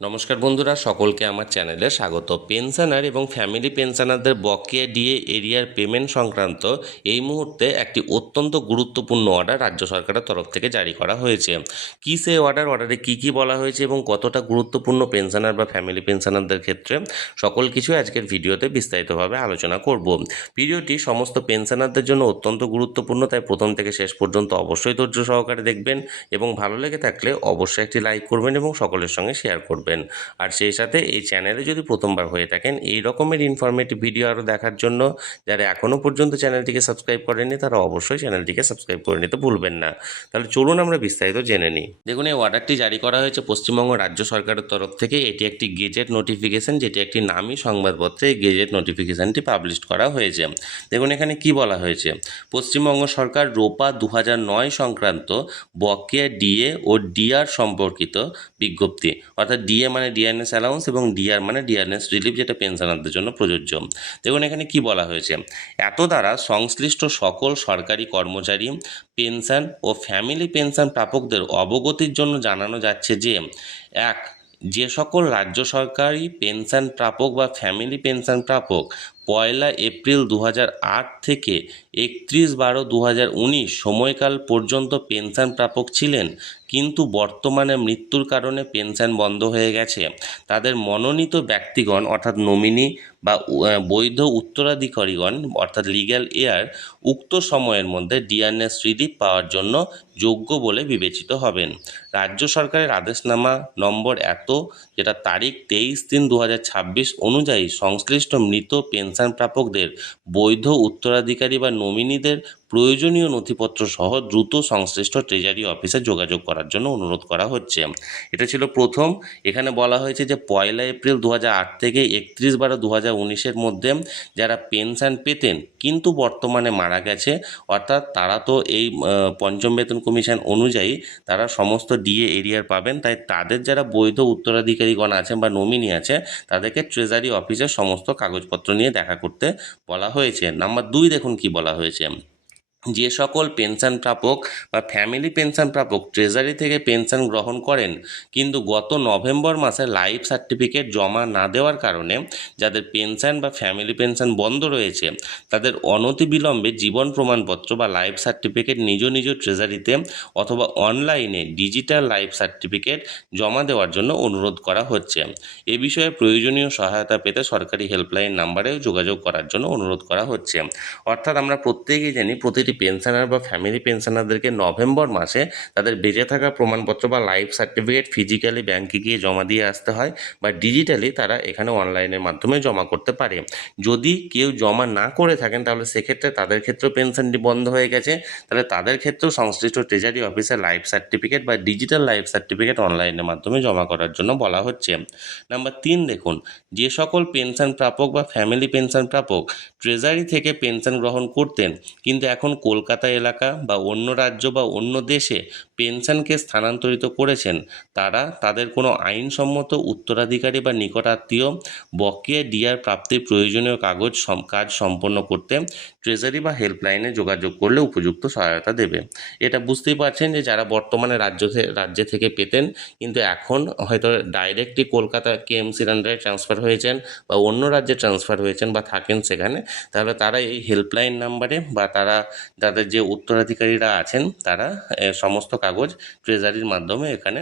নমস্কার বন্ধুরা, সকলকে আমার চ্যানেলে স্বাগত। পেনশনার এবং ফ্যামিলি পেনশনারদের বকেয়া ডিএ এরিয়ার পেমেন্ট সংক্রান্ত এই মুহূর্তে একটি অত্যন্ত গুরুত্বপূর্ণ অর্ডার রাজ্য সরকারের তরফ থেকে জারি করা হয়েছে। কী সেই অর্ডারে কী বলা হয়েছে এবং কতটা গুরুত্বপূর্ণ পেনশনার বা ফ্যামিলি পেনশনারদের ক্ষেত্রে, সকল কিছু আজকের ভিডিওতে বিস্তারিতভাবে আলোচনা করব। ভিডিওটি সমস্ত পেনশনারদের জন্য অত্যন্ত গুরুত্বপূর্ণ, তাই প্রথম থেকে শেষ পর্যন্ত অবশ্যই ধৈর্য সহকারে দেখবেন এবং ভালো লেগে থাকলে অবশ্যই একটি লাইক করবেন এবং সকলের সঙ্গে শেয়ার করবেন। আর সেই সাথে এই চ্যানেলে যদি প্রথমবার হয়ে থাকেন, এই রকমের ইনফরমেটিভ ভিডিও আরও দেখার জন্য যারা এখনও পর্যন্ত চ্যানেলটিকে সাবস্ক্রাইব করেনি তারা অবশ্যই চ্যানেলটিকে সাবস্ক্রাইব করে নিতে ভুলবেন না। তাহলে চলুন আমরা বিস্তারিত জেনে নিই। দেখুন, এই অর্ডারটি জারি করা হয়েছে পশ্চিমবঙ্গ রাজ্য সরকারের তরফ থেকে। এটি একটি গেজেট নোটিফিকেশন, যেটি একটি নামী সংবাদপত্রে এই গেজেট নোটিফিকেশনটি পাবলিশ করা হয়েছে। দেখুন এখানে কি বলা হয়েছে, পশ্চিমবঙ্গ সরকার রোপা 2009 সংক্রান্ত বকেয়া ডিএ ও ডিআর সম্পর্কিত বিজ্ঞপ্তি, অর্থাৎ ডিএ মানে ডিআরএস অ্যালাউন্স এবং ডিআর মানে ডিআরএস রিলিফ, যেটা পেনশনারদের জন্য প্রযোজ্য। দেখুন এখানে কি বলা হয়েছে, এত দ্বারা সংশ্লিষ্ট সকল সরকারি কর্মচারী, পেনশন ও ফ্যামিলি পেনশন প্রাপকদের অবগতির জন্য জানানো যাচ্ছে যে এক, যে সকল রাজ্য সরকারি পেনশন প্রাপক বা ফ্যামিলি পেনশন প্রাপক 1 এপ্রিল 2008 থেকে 31/12/2019 সময়কাল পর্যন্ত পেনশন প্রাপক ছিলেন কিন্তু বর্তমানে মৃত্যুর কারণে পেনশন বন্ধ হয়ে গেছে, তাদের মনোনীত ব্যক্তিগণ অর্থাৎ নমিনি বা বৈধ উত্তরাধিকারীগণ অর্থাৎ লিগ্যাল হেয়ার উক্ত সময়ের মধ্যে ডিআরএস রিলিফ পাওয়ার জন্য যোগ্য বলে বিবেচিত হবেন। রাজ্য সরকারের আদেশনামা নম্বর এত, যেটা তারিখ 23/3/2026 অনুযায়ী সংশ্লিষ্ট মৃত পেনশন প্রাপকদের বৈধ উত্তরাধিকারী বা নমিনিদের প্রয়োজনীয় নথিপত্র সহ দ্রুত সংশ্লিষ্ট ট্রেজারি অফিসে যোগাযোগ করার জন্য অনুরোধ করা হচ্ছে। এটা ছিল প্রথম। এখানে বলা হয়েছে যে 1 এপ্রিল 2008 থেকে 31/12/2019 মধ্যে যারা পেনশন পেতেন কিন্তু বর্তমানে মারা গেছে, অর্থাৎ তারা তো এই পঞ্চম বেতন কমিশন অনুযায়ী তারা সমস্ত ডিএ এরিয়ার পাবেন, তাই তাদের যারা বৈধ উত্তরাধিকারীগণ আছেন বা নমিনি আছে তাদেরকে ট্রেজারি অফিসের সমস্ত কাগজপত্র নিয়ে দেখা করতে বলা হয়েছে। নাম্বার 2 দেখুন কি বলা হয়েছে, যে সকল পেনশন প্রাপক বা ফ্যামিলি পেনশন প্রাপক ট্রেজারি থেকে পেনশন গ্রহণ করেন কিন্তু গত নভেম্বর মাসে লাইফ সার্টিফিকেট জমা না দেওয়ার কারণে যাদের পেনশন বা ফ্যামিলি পেনশন বন্ধ রয়েছে, তাদের অনতিবিলম্বে জীবন প্রমাণপত্র বা লাইফ সার্টিফিকেট নিজ নিজ ট্রেজারিতে অথবা অনলাইনে ডিজিটাল লাইফ সার্টিফিকেট জমা দেওয়ার জন্য অনুরোধ করা হচ্ছে। এ বিষয়ে প্রয়োজনীয় সহায়তা পেতে সরকারি হেল্পলাইন নাম্বারেও যোগাযোগ করার জন্য অনুরোধ করা হচ্ছে। অর্থাৎ আমরা প্রত্যেকেই জানি প্রতিটি পেনশনার বা ফ্যামিলি পেনশনারদেরকে নভেম্বর মাসে তাদের বেঁচে থাকা প্রমাণপত্র বা লাইফ সার্টিফিকেট ফিজিক্যালি ব্যাংকে গিয়ে জমা দিয়ে আসতে হয় বা ডিজিটালি তারা এখানে অনলাইনের মাধ্যমে জমা করতে পারে। যদি কেউ জমা না করে থাকেন তাহলে সেক্ষেত্রে তাদের ক্ষেত্রেও পেনশনটি বন্ধ হয়ে গেছে, তাহলে তাদের ক্ষেত্রেও সংশ্লিষ্ট ট্রেজারি অফিসে লাইফ সার্টিফিকেট বা ডিজিটাল লাইফ সার্টিফিকেট অনলাইনের মাধ্যমে জমা করার জন্য বলা হচ্ছে। নাম্বার 3 দেখুন, যে সকল পেনশন প্রাপক বা ফ্যামিলি পেনশন প্রাপক ট্রেজারি থেকে পেনশন গ্রহণ করতেন কিন্তু এখন কলকাতা এলাকা বা অন্য রাজ্য বা অন্য দেশে পেনশনকে স্থানান্তরিত করেছেন, তারা তাদের কোনো আইনসম্মত উত্তরাধিকারী বা নিকটাত্মীয় বকেয়া ডিআর প্রাপ্তির প্রয়োজনীয় কাজ সম্পন্ন করতে ট্রেজারি বা হেল্পলাইনে যোগাযোগ করলে উপযুক্ত সহায়তা দেবে। এটা বুঝতেই পারছেন যে যারা বর্তমানে রাজ্য থেকে পেতেন কিন্তু এখন হয়তো ডাইরেক্টলি কলকাতা কেএমসির আন্ডারে ট্রান্সফার হয়েছেন বা অন্য রাজ্যে ট্রান্সফার হয়েছেন বা থাকেন সেখানে, তাহলে তারা এই হেল্পলাইন নাম্বারে বা তাদের যে উত্তরাধিকারীরা আছেন তারা সমস্ত কাগজ ট্রেজারির মাধ্যমে এখানে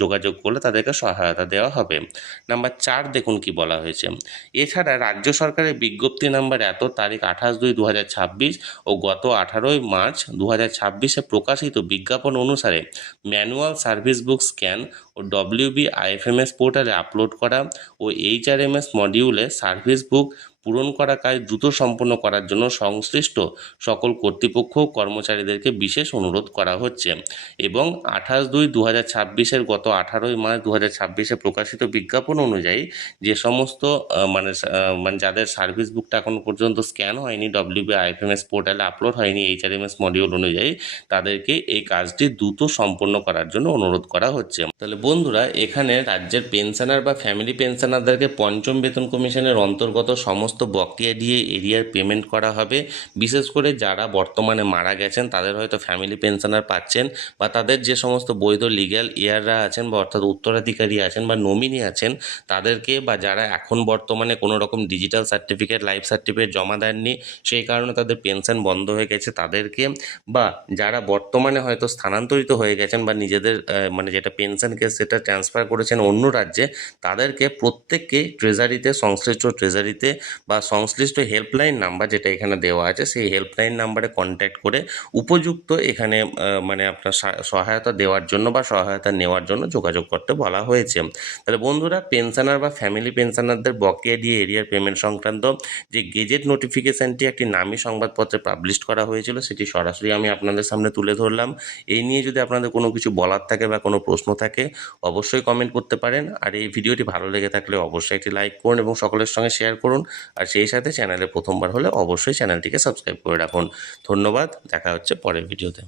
যোগাযোগ করলে তাদেরকে সহায়তা দেওয়া হবে। নাম্বার 4 দেখুন কি বলা হয়েছে, এছাড়া রাজ্য সরকারের বিজ্ঞপ্তি নাম্বার এত, তারিখ 28/2/2026 ও গত 18 মার্চ 2026 প্রকাশিত বিজ্ঞাপন অনুসারে ম্যানুয়াল সার্ভিস বুক স্ক্যান ও WBIFMS পোর্টালে আপলোড করা ও HRMS মডিউলে সার্ভিস বুক পূরণ করা কাজ দ্রুত সম্পন্ন করার জন্য সংশ্লিষ্ট সকল কর্তৃপক্ষ ও কর্মচারীদেরকে বিশেষ অনুরোধ করা হচ্ছে। এবং 28/2/2026 গত 18 মার্চ 2026 প্রকাশিত বিজ্ঞাপন অনুযায়ী যে সমস্ত মানে যাদের সার্ভিস বুকটা এখন পর্যন্ত স্ক্যান হয়নি, WBIFMS পোর্টালে আপলোড হয়নি HRMS মডিউল অনুযায়ী, তাদেরকে এই কাজটি দ্রুত সম্পন্ন করার জন্য অনুরোধ করা হচ্ছে। তাহলে বন্ধুরা, এখানে রাজ্যের পেনশনার বা ফ্যামিলি পেনশনারদেরকে পঞ্চম বেতন কমিশনের অন্তর্গত সমস্ত সমস্ত বকেয়া দিয়ে এরিয়ার পেমেন্ট করা হবে। বিশেষ করে যারা বর্তমানে মারা গেছেন তাদের হয়তো ফ্যামিলি পেনশনার পাচ্ছেন, বা তাদের যে সমস্ত বৈধ লিগ্যাল ইয়াররা আছেন বা অর্থাৎ উত্তরাধিকারী আছেন বা নমিনি আছেন তাদেরকে, বা যারা এখন বর্তমানে কোনো রকম ডিজিটাল সার্টিফিকেট, লাইফ সার্টিফিকেট জমা দেননি সেই কারণে তাদের পেনশন বন্ধ হয়ে গেছে তাদেরকে, বা যারা বর্তমানে হয়তো স্থানান্তরিত হয়ে গেছেন বা নিজেদের মানে যেটা পেনশন কেস সেটা ট্রান্সফার করেছেন অন্য রাজ্যে, তাদেরকে প্রত্যেককে ট্রেজারিতে, সংশ্লিষ্ট ট্রেজারিতে বা সংশ্লিষ্ট হেল্পলাইন নাম্বার যেটা এখানে দেওয়া আছে সেই হেল্পলাইন নাম্বারে কন্ট্যাক্ট করে উপযুক্ত এখানে মানে আপনার সহায়তা দেওয়ার জন্য বা সহায়তা নেওয়ার জন্য যোগাযোগ করতে বলা হয়েছে। তাহলে বন্ধুরা, পেনশনার বা ফ্যামিলি পেনশনারদের বকেয়া দিয়ে এরিয়ার পেমেন্ট সংক্রান্ত যে গেজেট নোটিফিকেশানটি একটি নামী সংবাদপত্রে পাবলিশ করা হয়েছিল সেটি সরাসরি আমি আপনাদের সামনে তুলে ধরলাম। এই নিয়ে যদি আপনাদের কোনো কিছু বলার থাকে বা কোনো প্রশ্ন থাকে অবশ্যই কমেন্ট করতে পারেন। আর এই ভিডিওটি ভালো লেগে থাকলে অবশ্যই একটি লাইক করুন এবং সকলের সঙ্গে শেয়ার করুন। আর সেই সাথে চ্যানেলে প্রথমবার হলে অবশ্যই চ্যানেলটিকে সাবস্ক্রাইব করে রাখুন। ধন্যবাদ, দেখা হচ্ছে পরের ভিডিওতে।